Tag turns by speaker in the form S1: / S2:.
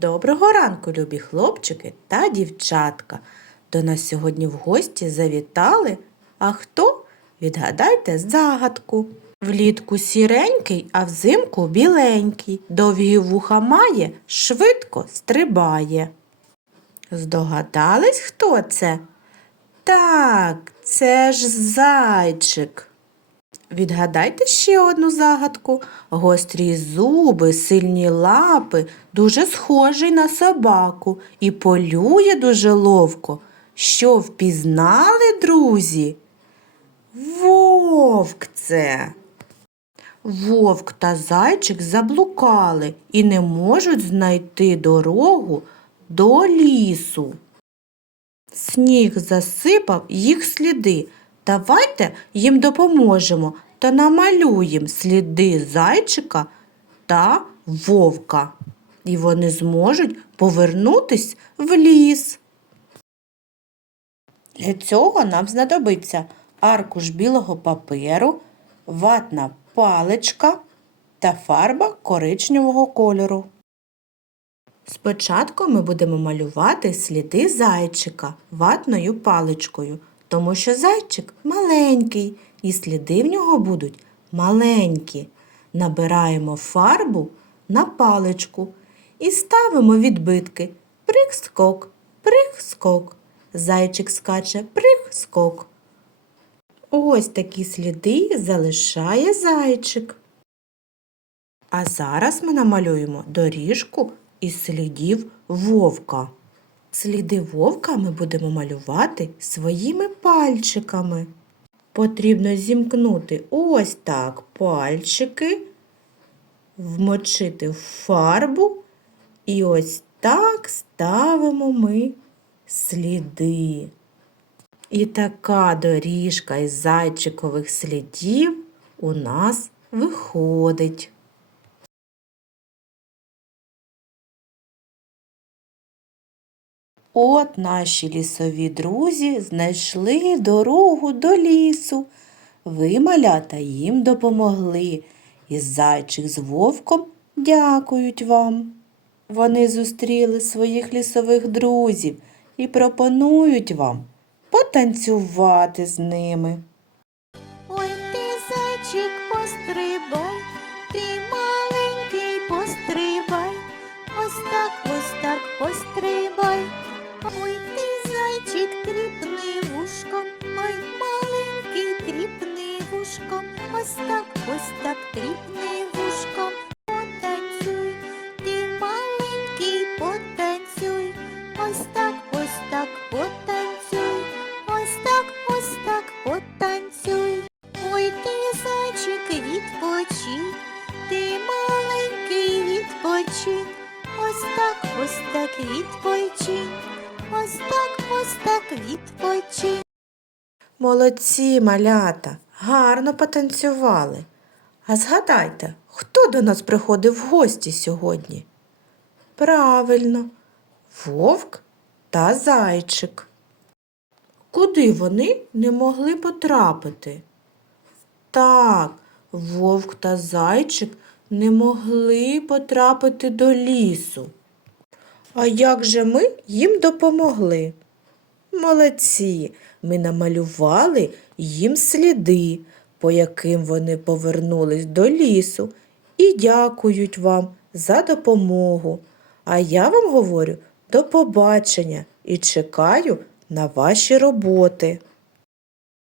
S1: Доброго ранку, любі хлопчики та дівчатка. До нас сьогодні в гості завітали. А хто? Відгадайте загадку. Влітку сіренький, а взимку біленький. Довгі вуха має, швидко стрибає. Здогадались, хто це? Так, це ж зайчик. Відгадайте ще одну загадку. Гострі зуби, сильні лапи, дуже схожий на собаку і полює дуже ловко. Що впізнали, друзі? Вовк це. Вовк та зайчик заблукали і не можуть знайти дорогу до лісу. Сніг засипав їх сліди. Давайте їм допоможемо та намалюємо сліди зайчика та вовка. І вони зможуть повернутись в ліс. Для цього нам знадобиться аркуш білого паперу, ватна паличка та фарба коричневого кольору. Спочатку ми будемо малювати сліди зайчика ватною паличкою, тому що зайчик маленький і сліди в нього будуть маленькі. Набираємо фарбу на паличку і ставимо відбитки прих-скок, прих-скок. Зайчик скаче прих-скок. Ось такі сліди залишає зайчик. А зараз ми намалюємо доріжку із слідів вовка. Сліди вовка ми будемо малювати своїми пальчиками. Потрібно зімкнути ось так пальчики, вмочити в фарбу і ось так ставимо ми сліди. І така доріжка із зайчикових слідів у нас виходить. От наші лісові друзі знайшли дорогу до лісу. Ви, малята, їм допомогли. І зайчик з вовком дякують вам. Вони зустріли своїх лісових друзів і пропонують вам потанцювати з ними.
S2: Ой, ти зайчик, пострибай, ось так відпочинь, ось так, ось так відпочинь.
S1: Молодці, малята, гарно потанцювали. А згадайте, хто до нас приходив в гості сьогодні? Правильно, вовк та зайчик. Куди вони не могли потрапити? Так, вовк та зайчик не могли потрапити до лісу. А як же ми їм допомогли? Молодці, ми намалювали їм сліди, по яким вони повернулись до лісу, і дякують вам за допомогу. А я вам говорю до побачення і чекаю на ваші роботи.